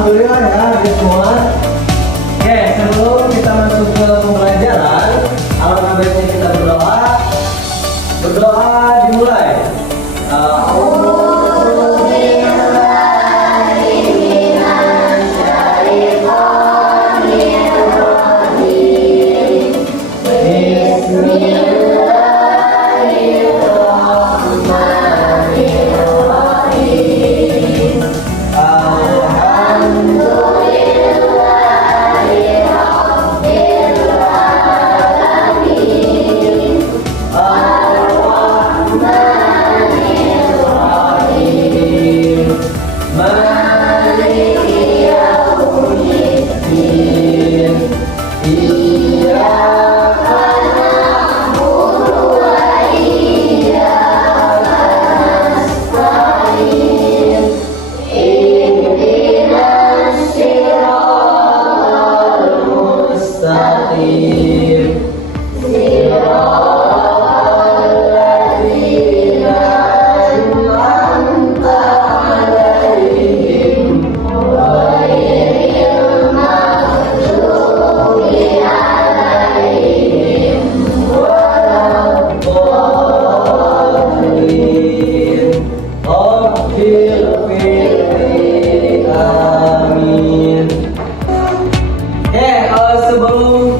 Alhamdulillah ya di semua. Oke, sebelum kita masuk ke pembelajaran, alangkah baiknya kita berdoa. Berdoa dimulai. Sebelum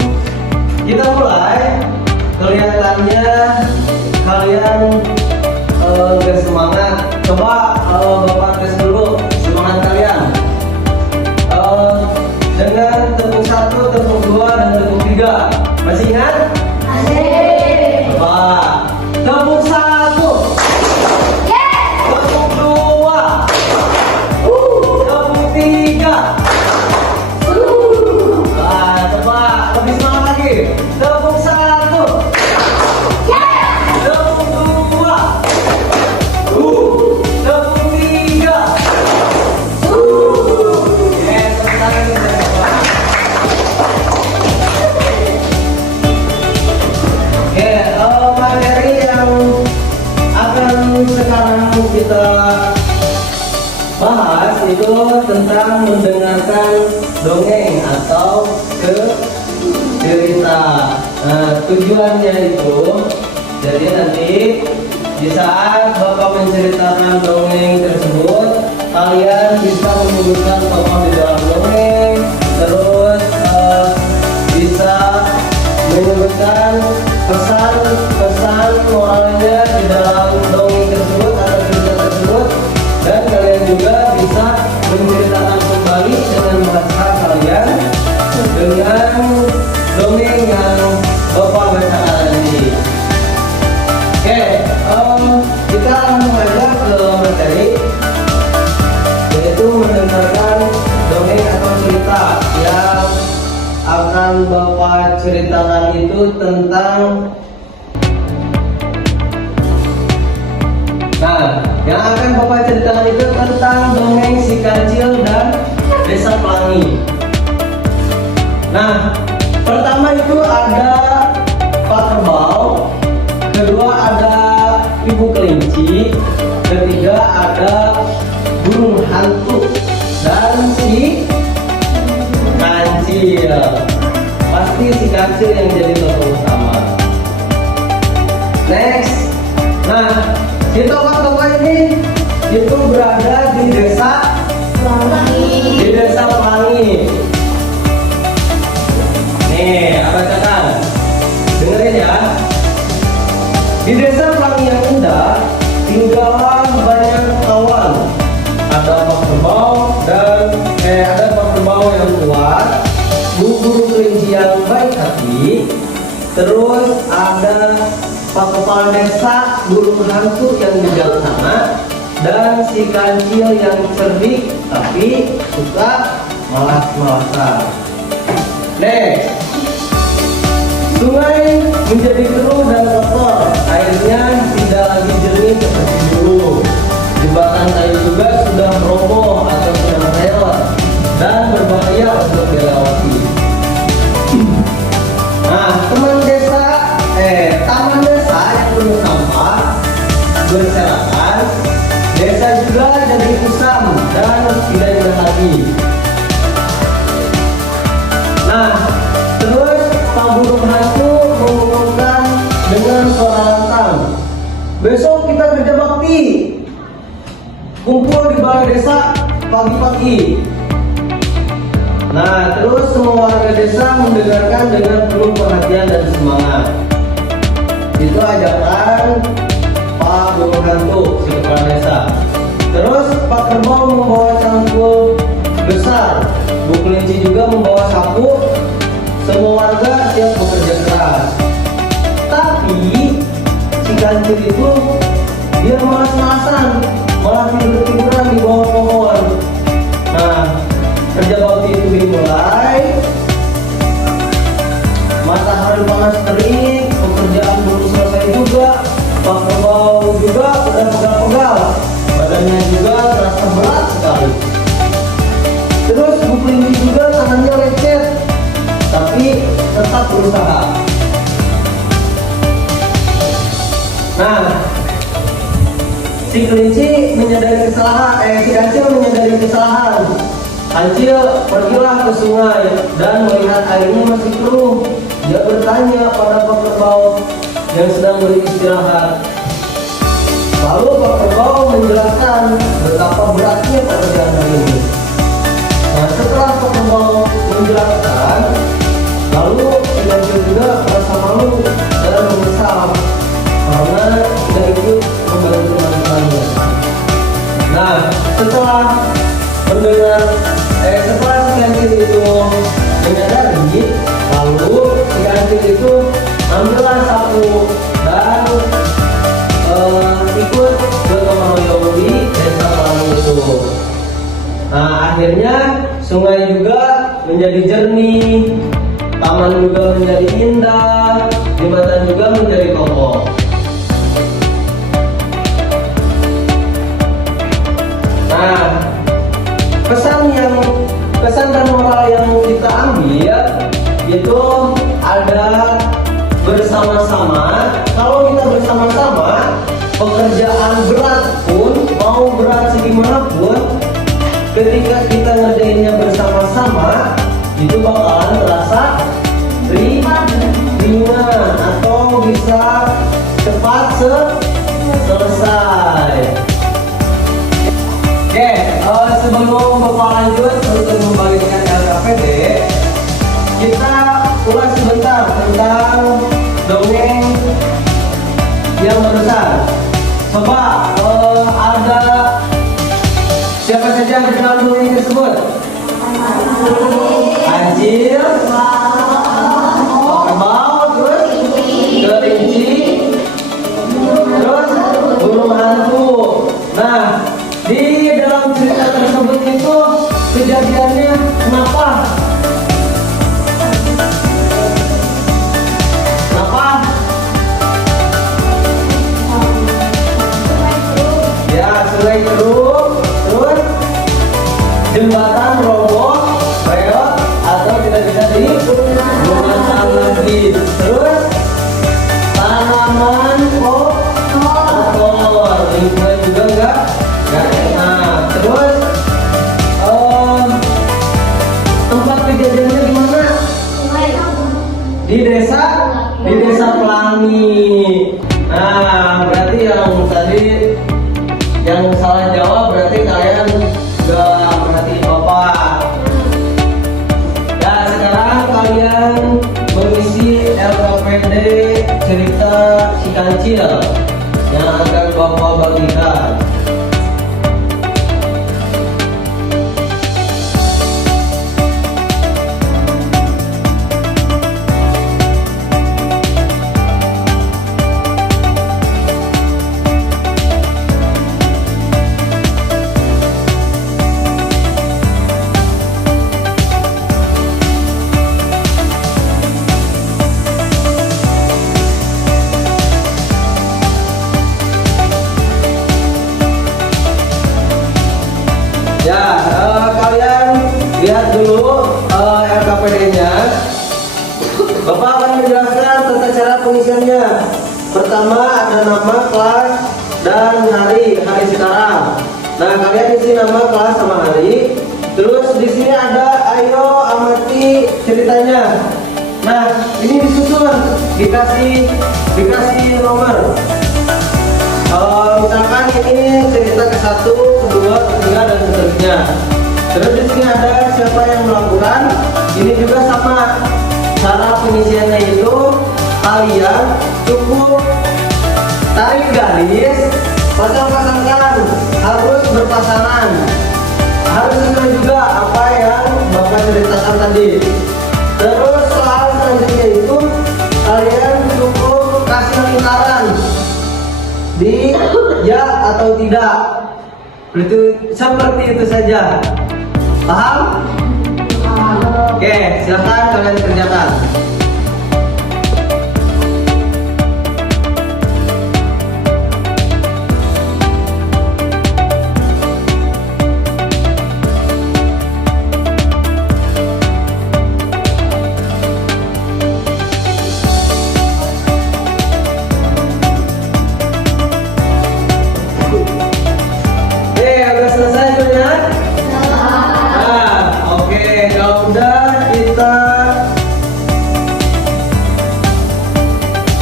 kita mulai, kelihatannya kalian gak semangat. Coba Bapak tes dulu semangat kalian dengan tepuk 1, tepuk 2, dan tepuk 3. Masih ingat? Masih. Coba tepuk 1, tepuk 2, tepuk 3. Lebih semangat lagi. Tepuk 1, tepuk 2, tepuk 3. Materi yang akan sekarang kita bahas itu tentang mendengarkan dongeng atau cerita. Nah, tujuannya itu jadi nanti di saat Bapak menceritakan dongeng tersebut, kalian bisa menyebutkan tokoh di dalam dongeng, terus bisa menyebutkan pesan-pesan moralnya di dalam dongeng tersebut atau cerita tersebut, dan kalian juga bisa menceritakan kembali dengan bahasa kalian dengan dongeng yang Bapak bacakan tadi. Oke, kita langsung aja ke materi, yaitu mendengarkan dongeng atau cerita yang akan Bapak ceritakan itu tentang. Nah, yang akan Bapak ceritakan itu tentang dongeng si kancil dan desa pelangi. Nah, pertama itu ada Pak Kerbau, kedua ada Ibu Kelinci, ketiga ada burung hantu, dan si kancil. Pasti si kancil yang jadi tokoh utama. Next. Nah, si tokoh-tokoh ini itu berada di desa Pelangi. Di desa Pelangi. Nih, bacakan. Dengerin ya. Di desa Pelangi yang indah tinggallah banyak kawan. Ada Pak Kerbau dan ada Pak Kerbau yang kuat, Guru Kelinci yang baik hati, terus ada Pak Kepala Desa, Guru Hantu yang bijaksana, dan si kancil yang cerdik tapi suka malas-malasan. Next. Sungai menjadi keruh dan kotor, airnya tidak lagi jernih seperti dulu. Jembatan kayu juga sudah roboh atau sudah reot dan berbahaya untuk dilewati. Nah, taman desa yang penuh sampah berserakan, desa juga jadi kusam dan tidak indah lagi. pagi-pagi. Nah, terus semua warga desa mendengarkan dengan penuh perhatian dan semangat. Itu ajakan Pak Guru Hantu, si kepala desa. Terus Pak Kerbau membawa cangkul besar, Bu Kelinci juga membawa sapu. Semua warga siap bekerja keras. Tapi si Kancil itu dia malas-malasan, malah tidur-tiduran di bawah pohon. Nah, kerja bakti itu dimulai. Matahari panas terik, pekerjaan belum selesai juga. Pak Kerbau juga udah pegal-pegal, badannya juga terasa berat sekali. Terus Bu Kelinci juga tangannya lecet, tapi tetap berusaha. Nah, si Kelinci menyadari kesalahan, si Kancil menyadari kesalahan. Kancil pergilah ke sungai dan melihat airnya masih keruh. Dia bertanya pada Pak Kerbau yang sedang beristirahat. Lalu Pak Kerbau menjelaskan betapa beratnya pekerjaan hari ini. Nah, setelah Pak Kerbau menjelaskan, lalu si Kancil juga merasa malu dan menyesal karena tidak ikut membantu teman-temannya. Nah, setelah mendengar setelah si Kancil itu menyadari, lalu si Kancil itu ambillah sapu dan ikut gotong royong di desa Pelangi itu. Nah, akhirnya sungai juga menjadi jernih, taman juga menjadi indah, jembatan juga menjadi kokoh. Nah, pesan dan moral yang kita ambil itu ada bersama-sama. Kalau kita bersama-sama, pekerjaan berat pun mau berat segimanapun, ketika kita ngerjainnya bersama-sama, itu bakalan terasa ringan atau bisa cepat selesai. Oke, sebelum Bapak lanjut untuk membagikan LKPD, kita ulas sebentar tentang dongeng yang barusan. Coba ada siapa saja yang kenal dongeng tersebut? Kancil, Kerbau, terus Kelinci, terus burung hantu. Nah, di dalam cerita tersebut itu kejadiannya kenapa? Ya, sungai keruk, terus jembatan roboh, reot atau tidak bisa digunakan lagi. Terus tanaman kotor, lingkungan juga enggak enak. Terus tempat kejadiannya di mana? Di desa Pelangi. Nah, berarti yang tadi yang salah jawab berarti kalian gak perhatiin Bapak. Ya, sekarang kalian mengisi LKPD cerita si Kancil yang akan Bapak bagikan. Ya, kalian lihat dulu LKPD-nya. Bapak akan menjelaskan tentang cara pengisiannya. Pertama ada nama, kelas, dan hari sekarang. Nah, kalian isi nama, kelas, sama hari. Terus di sini ada ayo amati ceritanya. Nah, ini disusun, dikasih nomor. Misalkan ini cerita ke-1, ke-2, ke-3 dan seterusnya. selanjutnya. Terus di sini ada siapa yang melakukan. Ini juga sama. Cara pengisiannya itu kalian cukup tarik garis, pasang-pasangkan, harus berpasangan. Harus sesuai juga apa yang Bapak ceritakan tadi. Terus soal selanjutnya itu kalian cukup kasih lingkaran di ya atau tidak. Seperti itu saja. Paham? Oke, silakan kalian kerjakan.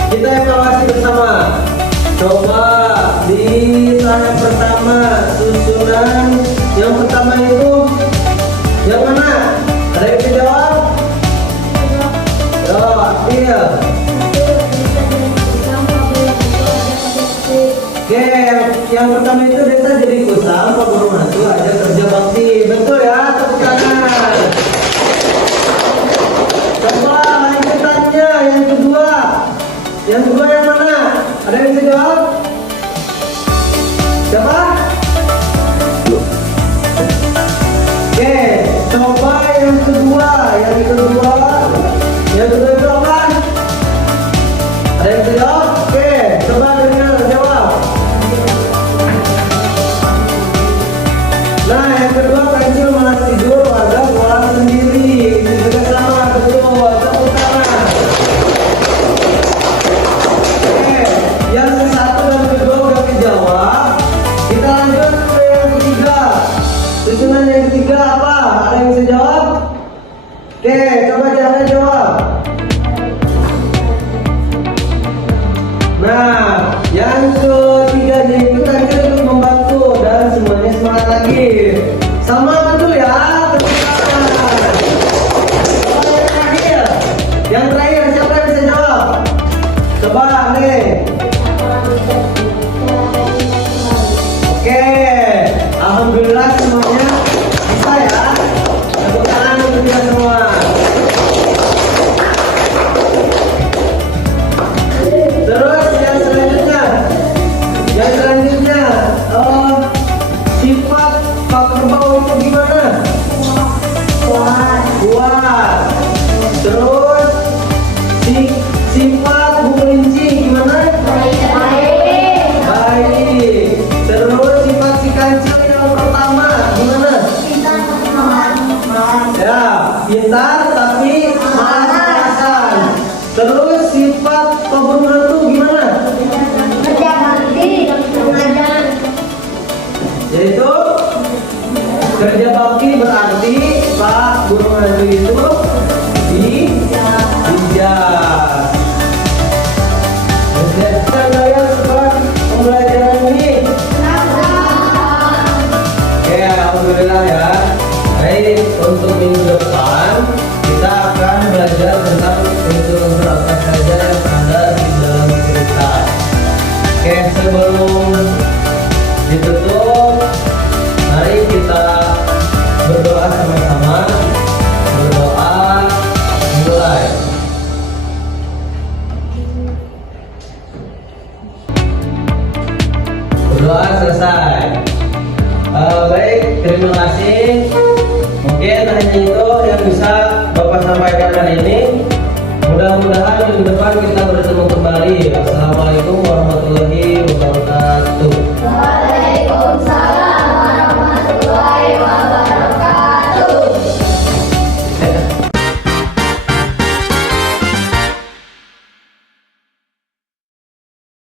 Kita evaluasi bersama. Coba di slide pertama susunan yang pertama itu yang mana? Ada yang bisa jawab? Ya, iya. Oke, yang pertama itu desa jadi kusam, Pak Guru Matu ada kerja bakti. Betul ya, tepuk tangan. Coba lanjutannya yang kedua. Yang kedua yang mana? Ada yang bisa jawab? Siapa? Oke, coba yang kedua. Yang kedua itu apa? Ada yang bisa jawab? Oke, coba dengar jawab. Nah, yang kedua kancil malas tidur, warga pulang sendiri. Ini juga sama, betul. Tepuk tangan. Yang satu dan kedua udah dijawab. Kita lanjut ke yang ketiga. Susunan yang ketiga apa? Ada yang bisa jawab? Oke, coba jangan jawab. Nah, yang ketiga itu kan kita untuk membantu dan semuanya semangat lagi. Sama betul ya? Yang terakhir siapa yang bisa jawab? Coba nih. Oke, alhamdulillah semuanya bisa ya. Tepuk tangan untuk kita semua. Terus yang selanjutnya, sifat Pak Kerbau itu gimana? Kuat. Terus sifat Bu Kelinci gimana? Baik. Terus sifat si kancil yang pertama gimana? Ya, pintar tapi malas-malasan. Terus sifat kebun hantu gimana? Yaitu kerja bakti, berarti Pak Guru Hantu itu bijak. Saya setelah pembelajaran ini. Oke, alhamdulillah ya. Baik, untuk minggu depan kita akan belajar tentang unsur-unsur apa saja yang ada di dalam cerita. Oke, sebelum ditutup, mari kita berdoa sama-sama. Berdoa mulai. Berdoa selesai. Baik, terima kasih. Mungkin hanya itu yang bisa Bapak sampaikan hari ini. Mudah-mudahan minggu depan kita bertemu kembali. Assalamualaikum warahmatullahi wabarakatuh.